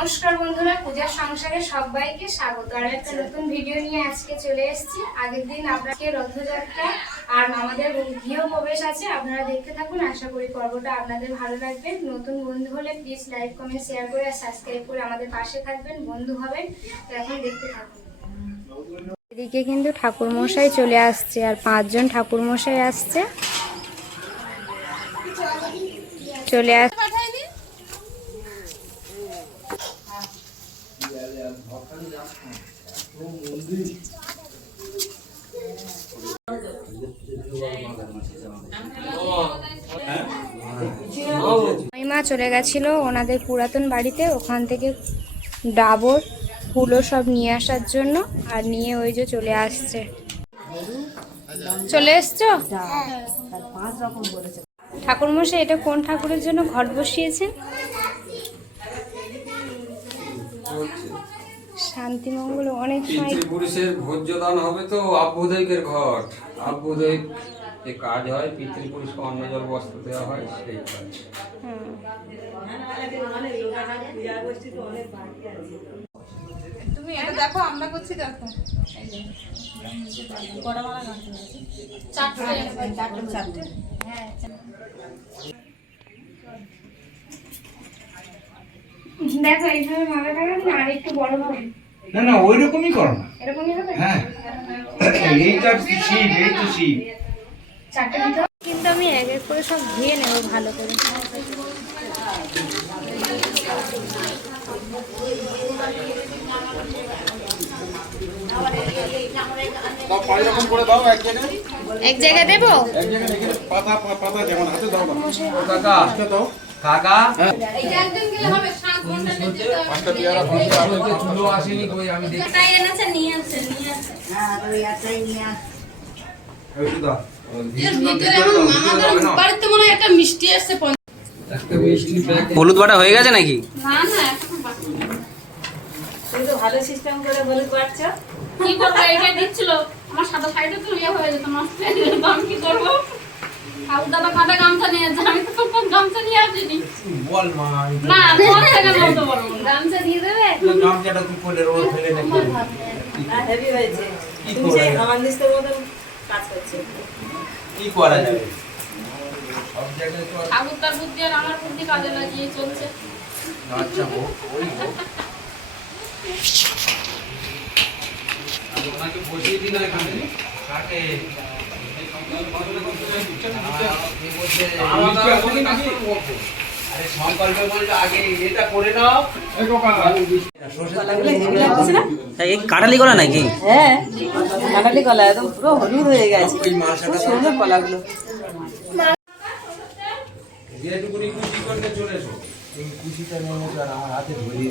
নমস্কার বন্ধুরা পূজার সংসারে সবাইকে স্বাগত। আর একটা নতুন ভিডিও নিয়ে আজকে চলে এসেছি। আগের দিন আপনাকে রথযাত্রা আর আমাদের গৃহ প্রবেশ আছে আপনারা দেখতে থাকুন। আশা করি পর্বটা আপনাদের ভালো লাগবে। নতুন বন্ধু হলে প্লিজ লাইক কমেন্ট শেয়ার করে আর সাবস্ক্রাইব করে আমাদের পাশে থাকবেন বন্ধু হবেন। তো এখন দেখতে থাকুন। এদিকে কিন্তু ঠাকুর মশাই চলে আসছে আর পাঁচজন ঠাকুর মশাই আসছে। চলে আস মা চলে গেছিল ওনাদের পুরাতন বাড়িতে, ওখান থেকে ডাবর, ফুলও সব নিয়ে আসার জন্য আর নিয়ে ওই যে চলে আসছে। চলে এসছো? ঠাকুরমশাই, এটা কোন ঠাকুরের জন্য ঘট বসিয়েছেন? শান্তিমঙ্গল অনেক সময় পিতৃপুরুষের ভোজ্যদান হবে তো আব্যুদয়কের ঘট। আব্যুদয় যে কাজ হয় পিতৃপুরুষকে অন্ন জল বস্ত্র দেওয়া হয় সেই কাজ। তুমি এটা দেখো আমরা করছি দেখো। চারটে চারটে। দেখো এইভাবে মালা লাগান না আর একটু বড় হবে। না না ওই রকমই করো না। এরকমই হবে? হ্যাঁ। এইটা শিব এই তো শিব চারটে কিন্তু আমি এক এক করে সব ধুয়ে নেব ভালো করে। দাও পানি রকম করে দাও এক জায়গায়। এক জায়গায় দেবো? এক জায়গায় এখানে পাতা পাতা যেমন হাতে দাও না কাকা দাও কাকা। হলুদ বাটা হয়ে গেছে নাকি? ভালো সিস্টেম করে হলুদ বাড়ছো কি করব? এটা দিচ্ছিল। আমার সাদা শাড়িটা তো ইয়ে হয়ে যেত নষ্ট আমি কি করব? আবু দাদা কাঁটা গামছা নিয়ে যাচ্ছে আমি তো গামছা নিয়ে আসিনি। বল মা না তোমার থেকে বলতে পারব। গামছা দিয়ে দেবে? গামছাটা তুই কোলে রোদ ফেলে নাকি হেভি হয়েছে। তুমি করে? সেই মতন কাজ করছে। কি করা যাবে? সব জায়গায় তো আর ঠাকুর তার বুদ্ধি আর আমার বুদ্ধি কাজে লাগিয়ে চলছে। আচ্ছা ওই ওনাকে বসিয়ে দিই না এখানে। কাকে কাটালি কলা নাকি? হ্যাঁ কাঁঠালি কলা একদম পুরো হলুদ হয়ে গেছে। খুব সুন্দর কলাগুলো। কুচিটা নিয়ে আমার হাতে ধরিয়ে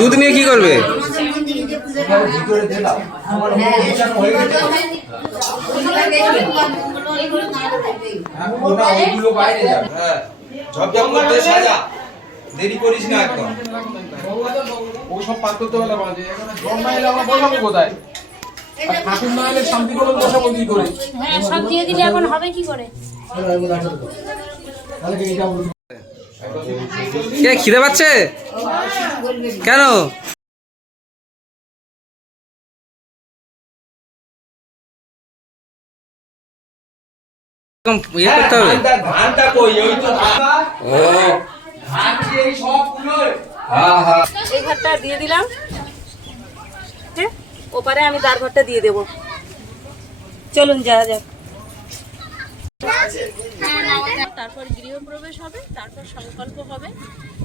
দুধ নিয়ে কি করবে? হয়ে হ্যাঁ, হ্যাঁ দেরি করিস না একদম। ও সব পার করতে হলে বাজে এখানে জল আমরা বসাবো কোথায়? ঠাকুর না এলে শান্তি করে বসাবো কি করে? হ্যাঁ সব দিয়ে দিলে এখন হবে কি করে? কি খিদে পাচ্ছে? কেন? ইয়ে করতে হবে? এই হ্যাঁ এই ঘরটা দিয়ে দিলাম। ওপারে আমি তার ঘরটা দিয়ে দেবো। চলুন যাওয়া যাক। তারপর গৃহপ্রবেশ হবে তারপর সংকল্প হবে।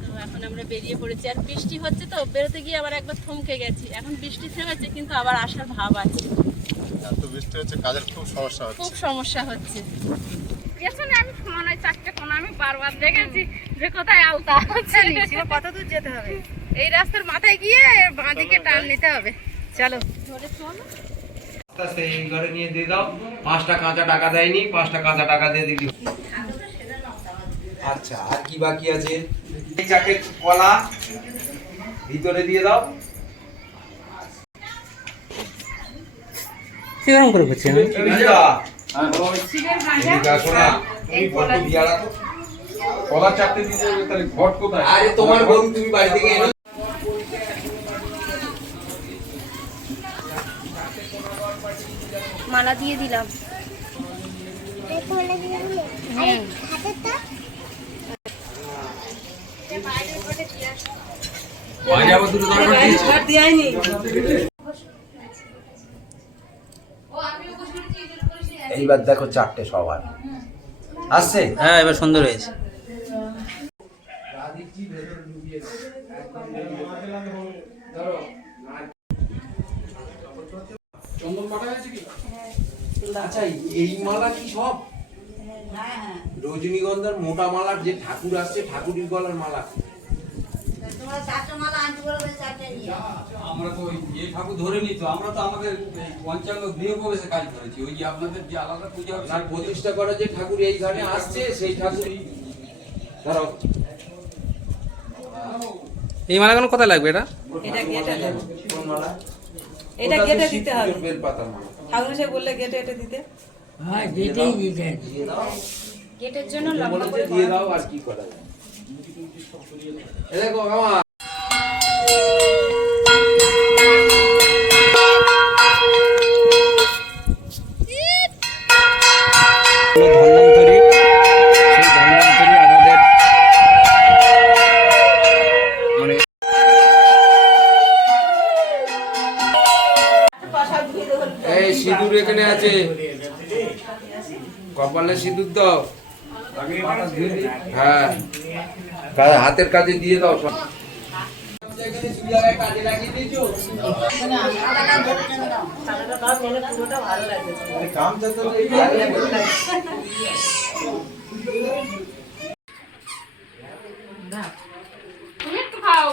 তো এখন আমরা বেরিয়ে পড়েছি। আর বৃষ্টি হচ্ছে তো বেরোতে গিয়ে আবার একবার থমকে গেছি। এখন বৃষ্টি থেমেছে কিন্তু আবার আসার ভাব আছে। বৃষ্টি হচ্ছে কাজের খুব সমস্যা হচ্ছে। খুব সমস্যা হচ্ছে। পেছনে আমি সমানায় চারটে কোন আমি বারবার দেখেছি যে কোথায় আছে কত দূর যেতে হবে? এই রাস্তার মাথায় গিয়ে বাঁ দিকে টান নিতে হবে। চলো। আস্তে আস্তে এই ঘরে নিয়ে দিয়ে দাও। পাঁচটা কাঁচা টাকা দেয়নি পাঁচটা কাঁচা টাকা দিয়ে দিলি আচ্ছা আর কি বাকি আছে? এই চারটে কলা ভিতরে দিয়ে দাও। কীরকম করে করছে বিয়ারা তো। কলার চারটে দিয়ে তাহলে ঘট কোথায়? আরে তোমার গরু তুমি বাড়ি থেকে এনো মালা দিয়ে দিলাম মাঝে আবার দুটো দরকার দিয়েছে এইবার দেখো চারটে সবার। আসছে? হ্যাঁ এবার সুন্দর হয়েছে। চন্দন বাটা আছে কি? আচ্ছা এই মালা কি সব? রজনীগন্ধার মোটা মালার যে ঠাকুর আসছে ঠাকুরের গলার মালা। আমরা তো ওই যে ঠাকুর ধরে নিত আমরা তো আমাদের এই পঞ্চাঙ্গ গৃহ প্রবেশে কাজ করেছি। ওই যে আপনাদের যে আলাদা পূজা আর প্রতিষ্ঠা করা যে ঠাকুর এইখানে আসছে সেই ঠাকুরই ধরো। এই মালাগুলো কোথায় লাগবে এটা? এটা গেটে দেবো মালা? এটা গেটে দিতে হবে। ঠাকুর সাহেব বললে গেটে এটা দিতে। দিয়ে দাও। গেটের জন্য লম্বা করে দিয়ে দাও আর কি করা যায়। এ দেখো আমাদের মানে এই সিঁদুর এখানে আছে। কপালে সিঁদুর দাও। হ্যাঁ। হাতের কাজে দিয়ে দাও সব। গামছা তো তুমি একটু খাও।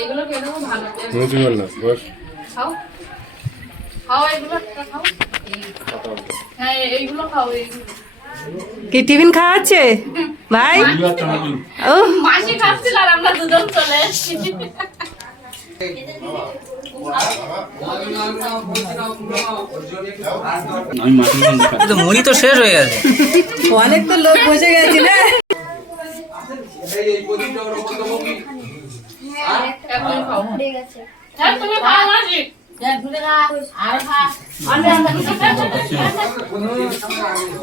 এগুলো খেয়ে দেবো ভালো। খাও। খাও এগুলো খাও। হ্যাঁ এইগুলো খাও এইগুলো কি টিফিন খাওয়াচ্ছে? ভাই? ও মাসি খাচ্ছিল আর আমরা দুজন চলে এসেছি মুড়ি তো শেষ হয়ে গেছে। অনেক তো লোক বসে গেছে না? হ্যাঁ তুমি খাও মাসি।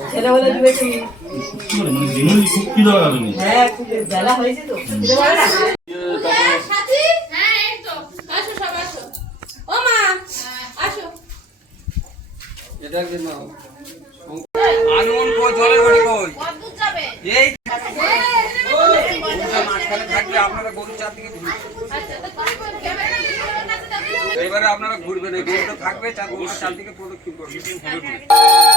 ছেলে বলে দিয়েছি খুব বেলা হয়েছে তো খিদে পাবে না? এই তো আসো সব আসো ও মা আসো এটা কি না আনুন কই জলের ঘড়ি কই কতদূর যাবে এই গরুটা মাঝখানে থাকলে আপনারা গরুর চারদিকে ঘুরবেন আচ্ছা তো তুমি কোন ক্যামেরা দিকে কাছে যাবে এবারে আপনারা ঘুরবেন এই গরুটা চারদিকে প্রদক্ষিণ করবেন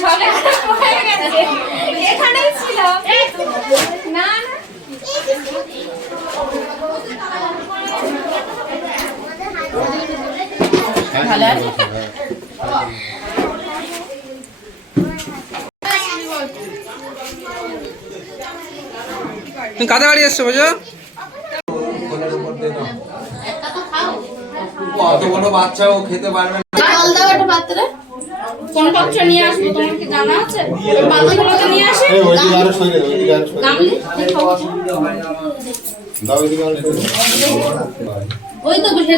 সবে এখানেই ছিল না না তুমি কাদা বাড়ি আসছো বুঝো অত বড় ও খেতে পারবে না। জল দাও একটা পাত্রে। কোন পাত্র নিয়ে আসব? তোমার কি জানা আছে? পাত্রগুলো তো নিয়ে আসে? গামলি ওই তো বুঝে